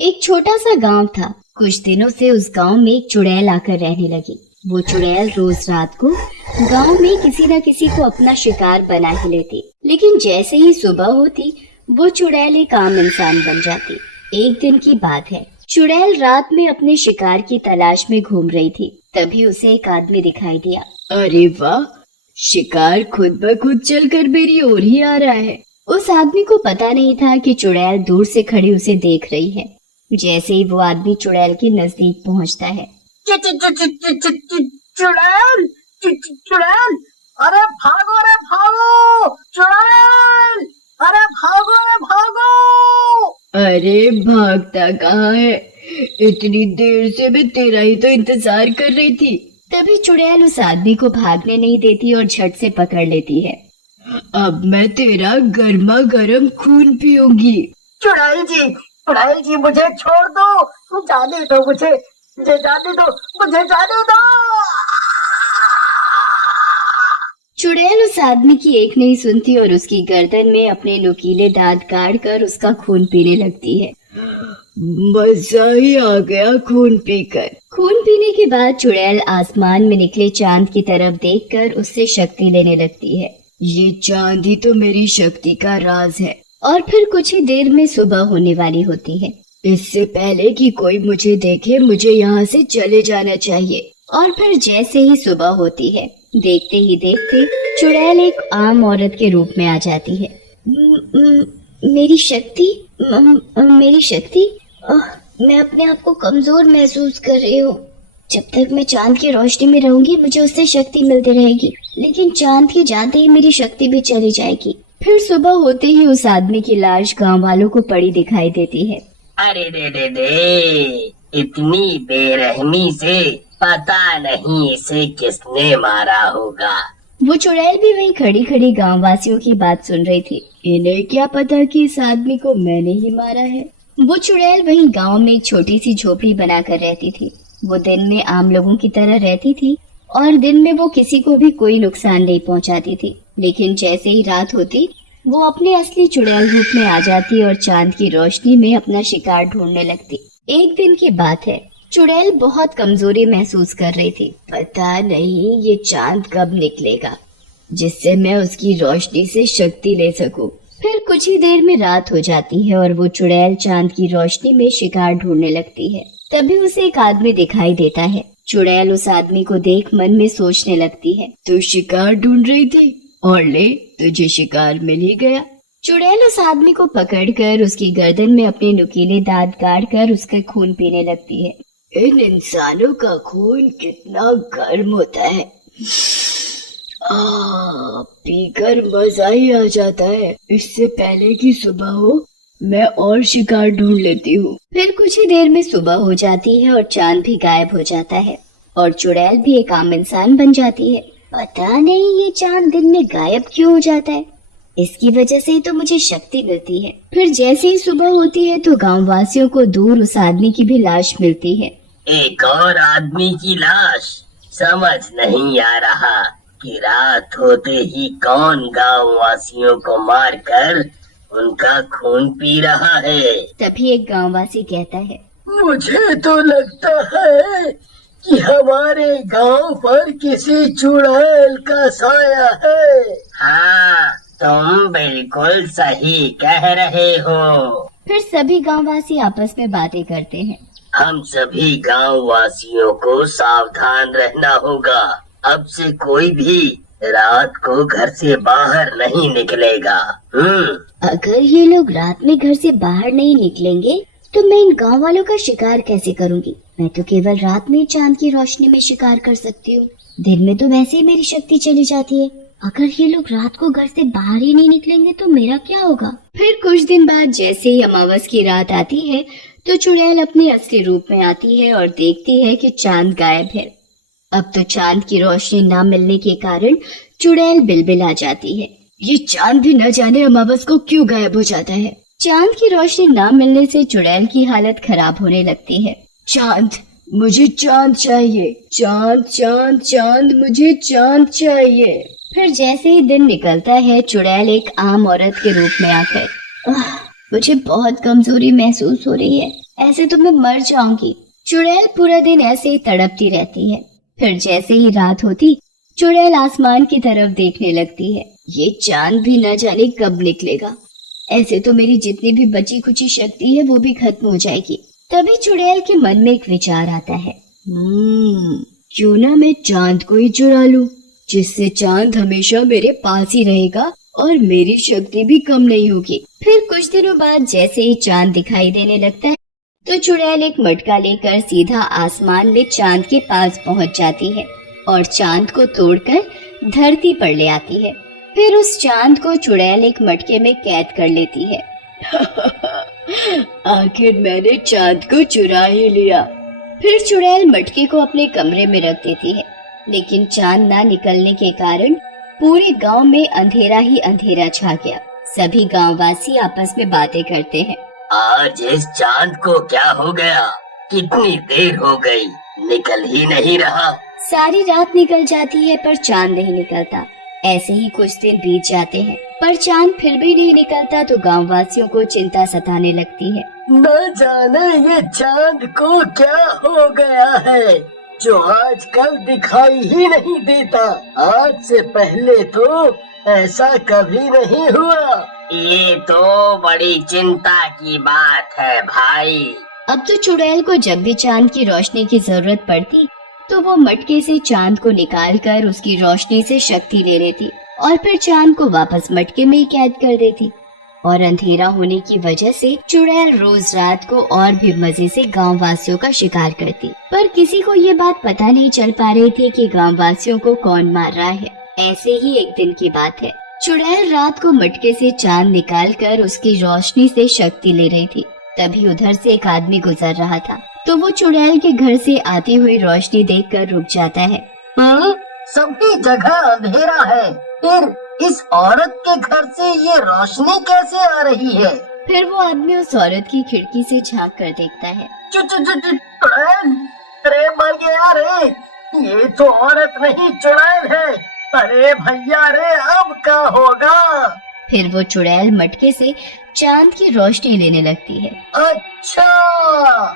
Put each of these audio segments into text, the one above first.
एक छोटा सा गांव था। कुछ दिनों से उस गांव में एक चुड़ैल आकर रहने लगी। वो चुड़ैल रोज रात को गांव में किसी न किसी को अपना शिकार बना ही लेती, लेकिन जैसे ही सुबह होती वो चुड़ैल एक आम इंसान बन जाती। एक दिन की बात है, चुड़ैल रात में अपने शिकार की तलाश में घूम रही थी। तभी उसे एक आदमी दिखाई दिया। अरे वाह, शिकार खुद ब खुद चलकर मेरी ओर ही आ रहा है। उस आदमी को पता नहीं था कि चुड़ैल दूर से खड़ी उसे देख रही है। जैसे ही वो आदमी चुड़ैल के नजदीक पहुंचता है, चुड़ैल, चुड़ैल, अरे भागो रे भागो, चुड़ैल, अरे भागो रे भागो। अरे भागता कहाँ है? इतनी देर से मैं तेरा ही तो इंतजार कर रही थी। तभी चुड़ैल उस आदमी को भागने नहीं देती और झट से पकड़ लेती है। अब मैं तेरा गर्मा गर्म खून पीऊंगी। चुड़ैल जी मुझे छोड़ दो, जाने दो मुझे जाने दो, मुझे जाने दो। चुड़ैल उस आदमी की एक नहीं सुनती और उसकी गर्दन में अपने नुकीले दांत गाड़कर उसका खून पीने लगती है। मजा ही आ गया खून पीकर। खून पीने के बाद चुड़ैल आसमान में निकले चांद की तरफ देखकर उससे शक्ति लेने लगती है। ये चांद ही तो मेरी शक्ति का राज है। और फिर कुछ ही देर में सुबह होने वाली होती है। इससे पहले कि कोई मुझे देखे मुझे यहाँ से चले जाना चाहिए। और फिर जैसे ही सुबह होती है, देखते ही देखते चुड़ैल एक आम औरत के रूप में आ जाती है। मेरी शक्ति, मैं अपने आप को कमजोर महसूस कर रही हूँ। जब तक मैं चांद की रोशनी में रहूंगी मुझे उससे शक्ति मिलती रहेगी, लेकिन चांद के जाते ही मेरी शक्ति भी चली जाएगी। फिर सुबह होते ही उस आदमी की लाश गांव वालों को पड़ी दिखाई देती है। अरे दे, इतनी बेरहमी से पता नहीं इसे किसने मारा होगा। वो चुड़ैल भी वहीं खड़ी खड़ी गांव वासियों की बात सुन रही थी। इन्हें क्या पता कि इस आदमी को मैंने ही मारा है। वो चुड़ैल वहीं गांव में एक छोटी सी झोपड़ी बनाकर रहती थी। वो दिन में आम लोगों की तरह रहती थी और दिन में वो किसी को भी कोई नुकसान नहीं पहुंचाती थी, लेकिन जैसे ही रात होती वो अपने असली चुड़ैल रूप में आ जाती और चांद की रोशनी में अपना शिकार ढूंढने लगती। एक दिन की बात है, चुड़ैल बहुत कमजोरी महसूस कर रही थी। पता नहीं ये चांद कब निकलेगा जिससे मैं उसकी रोशनी से शक्ति ले सकूं। फिर कुछ ही देर में रात हो जाती है और वो चुड़ैल चांद की रोशनी में शिकार ढूंढने लगती है। तभी उसे एक आदमी दिखाई देता है। चुड़ैल उस आदमी को देख मन में सोचने लगती है, तू शिकार ढूंढ रही थी और ले तुझे शिकार मिल ही गया। चुड़ैल उस आदमी को पकड़कर उसकी गर्दन में अपने नुकीले दांत गाड़कर उसका खून पीने लगती है। इन इंसानों का खून कितना गर्म होता है, पीकर मजा ही आ जाता है। इससे पहले कि सुबह हो मैं और शिकार ढूंढ लेती हूँ। फिर कुछ ही देर में सुबह हो जाती है और चांद भी गायब हो जाता है और चुड़ैल भी एक आम इंसान बन जाती है। पता नहीं ये चांद दिन में गायब क्यों हो जाता है, इसकी वजह से ही तो मुझे शक्ति मिलती है। फिर जैसे ही सुबह होती है तो गांव वासियों को दूर उस आदमी की भी लाश मिलती है। एक और आदमी की लाश। समझ नहीं आ रहा कि रात होते ही कौन गांव वासियों को मारकर उनका खून पी रहा है। तभी एक गांववासी कहता है, मुझे तो लगता है कि हमारे गांव पर किसी चुड़ैल का साया है। हाँ, तुम बिल्कुल सही कह रहे हो। फिर सभी गांववासी आपस में बातें करते हैं। हम सभी गांव वासियों को सावधान रहना होगा। अब से कोई भी रात को घर से बाहर नहीं निकलेगा। अगर ये लोग रात में घर से बाहर नहीं निकलेंगे तो मैं इन गांव वालों का शिकार कैसे करूंगी? मैं तो केवल रात में चांद की रोशनी में शिकार कर सकती हूँ। दिन में तो वैसे ही मेरी शक्ति चली जाती है। अगर ये लोग रात को घर से बाहर ही नहीं निकलेंगे तो मेरा क्या होगा? फिर कुछ दिन बाद जैसे ही अमावस की रात आती है तो चुड़ैल अपने असली रूप में आती है और देखती है कि चांद गायब है। अब तो चांद की रोशनी न मिलने के कारण चुड़ैल बिलबिला जाती है। ये चांद भी न जाने अमावस को क्यों गायब हो जाता है। चांद की रोशनी न मिलने से चुड़ैल की हालत खराब होने लगती है। चांद, मुझे चांद चाहिए। चांद चांद चांद, मुझे चांद चाहिए। फिर जैसे ही दिन निकलता है चुड़ैल एक आम औरत के रूप में आकर, मुझे बहुत कमजोरी महसूस हो रही है, ऐसे तो मैं मर जाऊंगी। चुड़ैल पूरा दिन ऐसे ही तड़पती रहती है। फिर जैसे ही रात होती, चुड़ैल आसमान की तरफ देखने लगती है। ये चांद भी न जाने कब निकलेगा, ऐसे तो मेरी जितनी भी बची खुची शक्ति है वो भी खत्म हो जाएगी। तभी चुड़ैल के मन में एक विचार आता है, क्यों ना मैं चांद को ही चुरा लूं, जिससे चांद हमेशा मेरे पास ही रहेगा और मेरी शक्ति भी कम नहीं होगी। फिर कुछ दिनों बाद जैसे ही चांद दिखाई देने लगता है, तो चुड़ैल एक मटका लेकर सीधा आसमान में चांद के पास पहुंच जाती है और चांद को तोड़कर धरती पर ले आती है। फिर उस चांद को चुड़ैल एक मटके में कैद कर लेती है। आखिर मैंने चांद को चुरा ही लिया। फिर चुड़ैल मटके को अपने कमरे में रख देती है, लेकिन चांद ना निकलने के कारण पूरे गांव में अंधेरा ही अंधेरा छा गया। सभी गांववासी आपस में बातें करते हैं। आज इस चांद को क्या हो गया? कितनी देर हो गई, निकल ही नहीं रहा। सारी रात निकल जाती है पर चांद नहीं निकलता। ऐसे ही कुछ दिन बीत जाते हैं पर चांद फिर भी नहीं निकलता, तो गांववासियों को चिंता सताने लगती है। न जाने ये चांद को क्या हो गया है जो आजकल दिखाई ही नहीं देता। आज से पहले तो ऐसा कभी नहीं हुआ। ये तो बड़ी चिंता की बात है भाई। अब तो चुड़ैल को जब भी चांद की रोशनी की जरूरत पड़ती, तो वो मटके से चांद को निकालकर उसकी रोशनी से शक्ति ले लेती और फिर चांद को वापस मटके में ही कैद कर देती। और अंधेरा होने की वजह से चुड़ैल रोज रात को और भी मजे से गांव वासियों का शिकार करती, पर किसी को ये बात पता नहीं चल पा रही थी कि गांव वासियों को कौन मार रहा है। ऐसे ही एक दिन की बात है, चुड़ैल रात को मटके से चांद निकालकर उसकी रोशनी से शक्ति ले रही थी। तभी उधर से एक आदमी गुजर रहा था, तो वो चुड़ैल के घर से आती हुई रोशनी देखकर रुक जाता है। सभी जगह अंधेरा है, फिर इस औरत के घर से ये रोशनी कैसे आ रही है? फिर वो आदमी उस औरत की खिड़की से झांक कर देखता है। अरे मर गया रे, ये तो औरत नहीं चुड़ैल है। अरे भैया रे, अब क्या होगा? फिर वो चुड़ैल मटके से चांद की रोशनी लेने लगती है। अच्छा,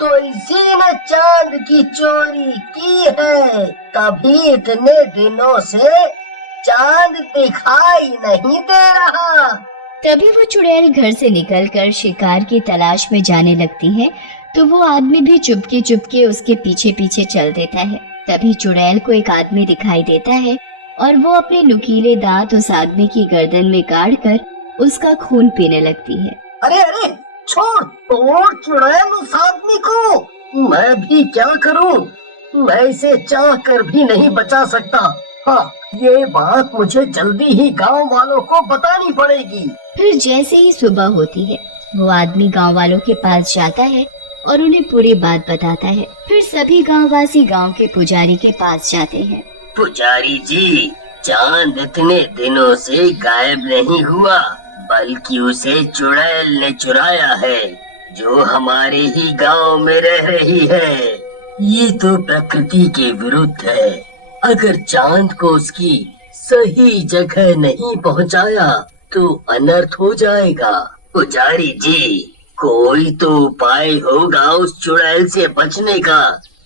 तो इसी ने चांद की चोरी की है, तभी इतने दिनों से चांद दिखाई नहीं दे रहा। तभी वो चुड़ैल घर से निकलकर शिकार की तलाश में जाने लगती है, तो वो आदमी भी चुपके चुपके उसके पीछे पीछे चल देता है। तभी चुड़ैल को एक आदमी दिखाई देता है और वो अपने नुकीले दांत उस आदमी की गर्दन में गाड़ कर उसका खून पीने लगती है। अरे अरे, छोड़ चुड़ैल उस आदमी को। मैं भी क्या करूं? मैं इसे चाह कर भी नहीं बचा सकता। हाँ, ये बात मुझे जल्दी ही गांव वालों को बतानी पड़ेगी। फिर जैसे ही सुबह होती है, वो आदमी गांव वालों के पास जाता है और उन्हें पूरी बात बताता है। फिर सभी गांववासी गांव के पुजारी के पास जाते हैं। पुजारी जी, चांद इतने दिनों से गायब नहीं हुआ, बल्कि उसे चुड़ैल ने चुराया है, जो हमारे ही गांव में रह रही है। ये तो प्रकृति के विरुद्ध है। अगर चांद को उसकी सही जगह नहीं पहुंचाया तो अनर्थ हो जाएगा। पुजारी जी, कोई तो उपाय होगा उस चुड़ैल से बचने का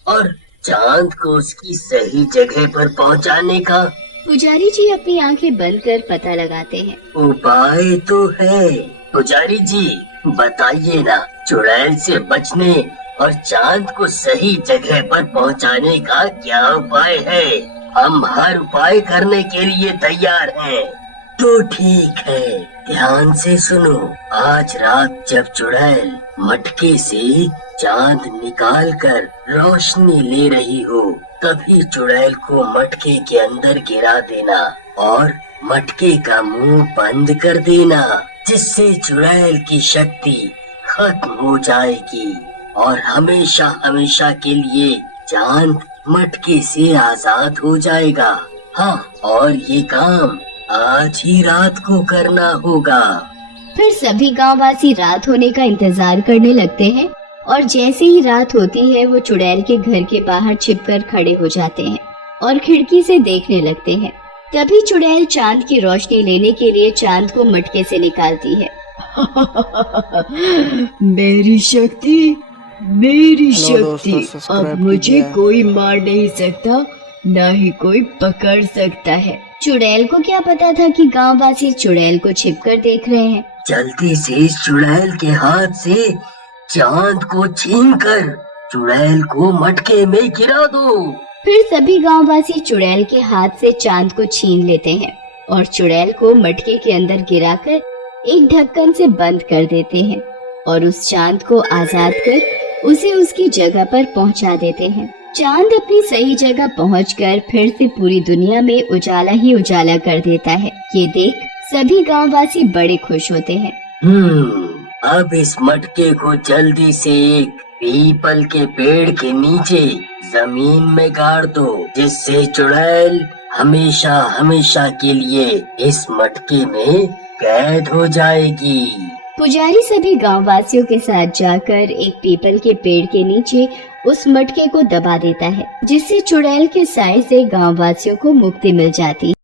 और चांद को उसकी सही जगह पर पहुंचाने का। पुजारी जी अपनी आंखें बंद कर पता लगाते हैं। उपाय तो है। पुजारी जी, बताइए ना, चुड़ैल से बचने और चांद को सही जगह पर पहुंचाने का क्या उपाय है? हम हर उपाय करने के लिए तैयार हैं। तो ठीक है, ध्यान से सुनो। आज रात जब चुड़ैल मटके से चांद निकाल कर रोशनी ले रही हो, तभी चुड़ैल को मटके के अंदर गिरा देना और मटके का मुंह बंद कर देना, जिससे चुड़ैल की शक्ति खत्म हो जाएगी और हमेशा हमेशा के लिए चांद मटके से आजाद हो जाएगा। हाँ, और ये काम आज ही रात को करना होगा। फिर सभी गांववासी रात होने का इंतजार करने लगते हैं और जैसे ही रात होती है, वो चुड़ैल के घर के बाहर छिपकर खड़े हो जाते हैं और खिड़की से देखने लगते हैं। तभी चुड़ैल चांद की रोशनी लेने के लिए चांद को मटके से निकालती है। मेरी शक्ति, मेरी हेलो शक्ति, दोस्तों, सब्सक्राइब अब मुझे कीजिए। कोई मार नहीं सकता, ना ही कोई पकड़ सकता है। चुड़ैल को क्या पता था कि गांव वासी चुड़ैल को छिपकर देख रहे हैं। जल्दी से इस चुड़ैल के हाथ से चांद को छीनकर चुड़ैल को मटके में गिरा दो। फिर सभी गांववासी चुड़ैल के हाथ से चांद को छीन लेते हैं और चुड़ैल को मटके के अंदर गिराकर एक ढक्कन से बंद कर देते हैं और उस चांद को आजाद कर उसे उसकी जगह पर पहुंचा देते हैं। चांद अपनी सही जगह पहुंचकर फिर से पूरी दुनिया में उजाला ही उजाला कर देता है। ये देख सभी गांववासी बड़े खुश होते हैं। अब इस मटके को जल्दी से एक पीपल के पेड़ के नीचे जमीन में गाड़ दो, जिससे चुड़ैल हमेशा हमेशा के लिए इस मटके में कैद हो जाएगी। पुजारी सभी गांववासियों के साथ जाकर एक पीपल के पेड़ के नीचे उस मटके को दबा देता है, जिससे चुड़ैल के साए से गांववासियों को मुक्ति मिल जाती है।